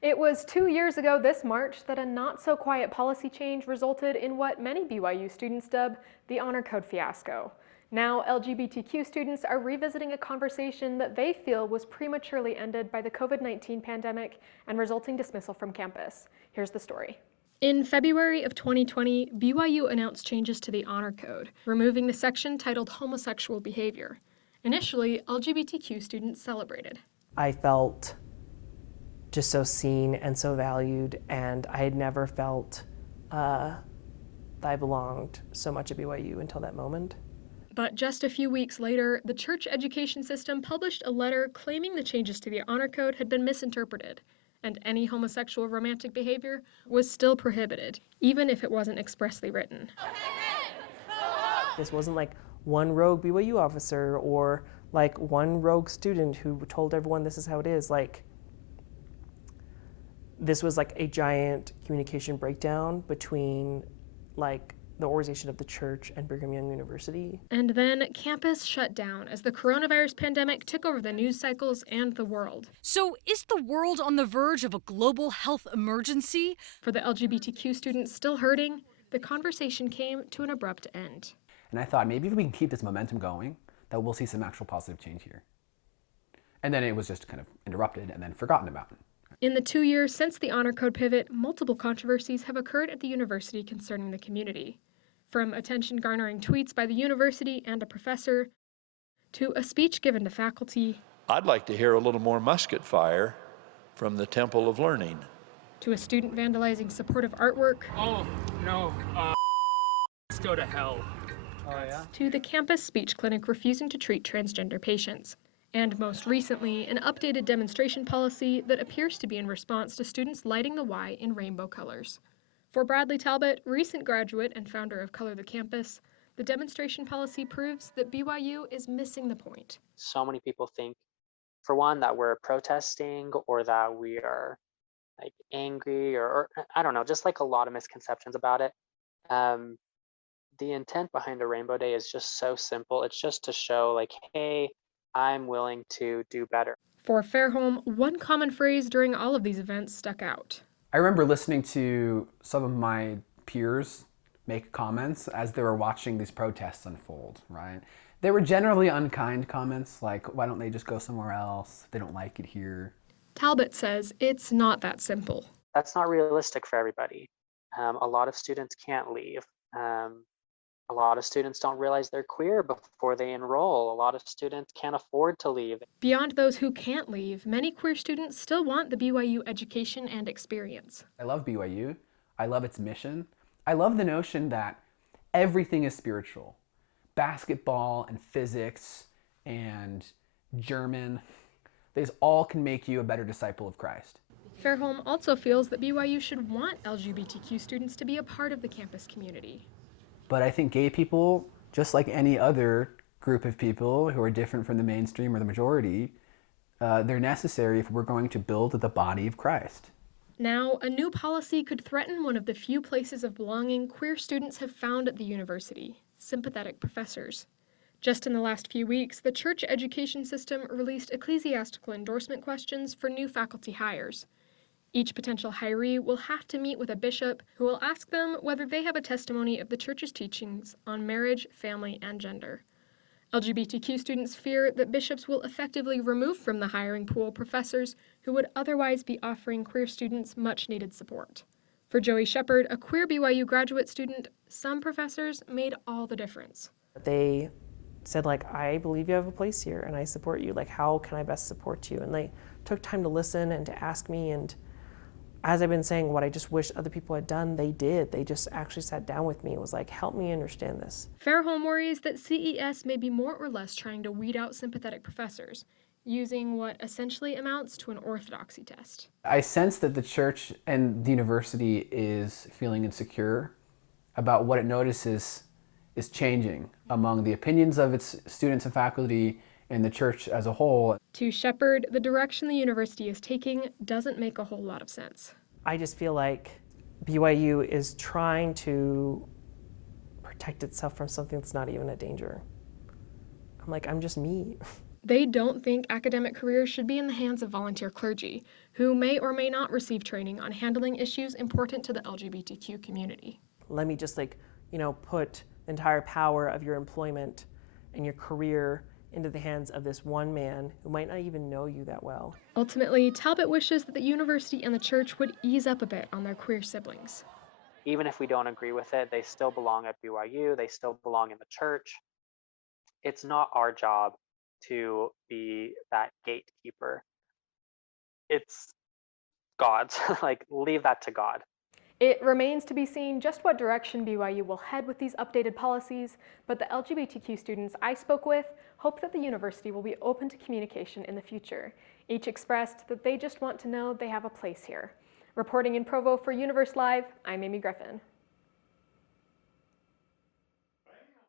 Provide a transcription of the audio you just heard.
It was 2 years ago this March that a not-so-quiet policy change resulted in what many BYU students dub the Honor Code fiasco. Now, LGBTQ students are revisiting a conversation that they feel was prematurely ended by the COVID-19 pandemic and resulting dismissal from campus. Here's the story. In February of 2020, BYU announced changes to the Honor Code, removing the section titled homosexual behavior. Initially, LGBTQ students celebrated. I felt just so seen and so valued, and I had never felt that I belonged so much at BYU until that moment. But just a few weeks later, the church education system published a letter claiming the changes to the Honor Code had been misinterpreted, and any homosexual romantic behavior was still prohibited, even if it wasn't expressly written. This wasn't like one rogue BYU officer or like one rogue student who told everyone this is how it is. This was like a giant communication breakdown between like the organization of the church and Brigham Young University. And then campus shut down as the coronavirus pandemic took over the news cycles and the world. So is the world on the verge of a global health emergency? For the LGBTQ students still hurting, the conversation came to an abrupt end. And I thought maybe if we can keep this momentum going, that we'll see some actual positive change here. And then it was just kind of interrupted and then forgotten about. In the 2 years since the Honor Code pivot, multiple controversies have occurred at the university concerning the community. From attention-garnering tweets by the university and a professor, to a speech given to faculty. I'd like to hear a little more musket fire from the Temple of Learning. To a student vandalizing supportive artwork. Oh, no, let's go to hell. Oh, yeah? To the campus speech clinic refusing to treat transgender patients. And most recently, an updated demonstration policy that appears to be in response to students lighting the Y in rainbow colors. For Bradley Talbot, recent graduate and founder of Color the Campus, the demonstration policy proves that BYU is missing the point. So many people think, for one, that we're protesting or that we are like angry or I don't know, just like a lot of misconceptions about it. The intent behind a Rainbow Day is just so simple. It's just to show like, hey, I'm willing to do better. For Fairholm, one common phrase during all of these events stuck out. I remember listening to some of my peers make comments as they were watching these protests unfold, right? They were generally unkind comments like, why don't they just go somewhere else? They don't like it here. Talbot says it's not that simple. That's not realistic for everybody. A lot of students can't leave. A lot of students don't realize they're queer before they enroll. A lot of students can't afford to leave. Beyond those who can't leave, many queer students still want the BYU education and experience. I love BYU. I love its mission. I love the notion that everything is spiritual. Basketball and physics and German, these all can make you a better disciple of Christ. Fairholm also feels that BYU should want LGBTQ students to be a part of the campus community. But I think gay people, just like any other group of people who are different from the mainstream or the majority, they're necessary if we're going to build the body of Christ. Now, a new policy could threaten one of the few places of belonging queer students have found at the university: sympathetic professors. Just in the last few weeks, the church education system released ecclesiastical endorsement questions for new faculty hires. Each potential hiree will have to meet with a bishop who will ask them whether they have a testimony of the church's teachings on marriage, family, and gender. LGBTQ students fear that bishops will effectively remove from the hiring pool professors who would otherwise be offering queer students much-needed support. For Joey Shepard, a queer BYU graduate student, some professors made all the difference. They said, like, I believe you have a place here and I support you. Like, how can I best support you? And they took time to listen and to ask me, and as I've been saying, what I just wish other people had done, they did. They just actually sat down with me and was like, help me understand this. Fairholm worries that CES may be more or less trying to weed out sympathetic professors, using what essentially amounts to an orthodoxy test. I sense that the church and the university is feeling insecure about what it notices is changing among the opinions of its students and faculty and the church as a whole. To Shepard, the direction the university is taking doesn't make a whole lot of sense. I just feel like BYU is trying to protect itself from something that's not even a danger. I'm like, I'm just me. They don't think academic careers should be in the hands of volunteer clergy, who may or may not receive training on handling issues important to the LGBTQ community. Let me just put the entire power of your employment and your career into the hands of this one man who might not even know you that well. Ultimately, Talbot wishes that the university and the church would ease up a bit on their queer siblings. Even if we don't agree with it, they still belong at BYU, they still belong in the church. It's not our job to be that gatekeeper. It's God's. Like, leave that to God. It remains to be seen just what direction BYU will head with these updated policies, but the LGBTQ students I spoke with hope that the university will be open to communication in the future. Each expressed that they just want to know they have a place here. Reporting in Provo for Universe Live, I'm Amy Griffin.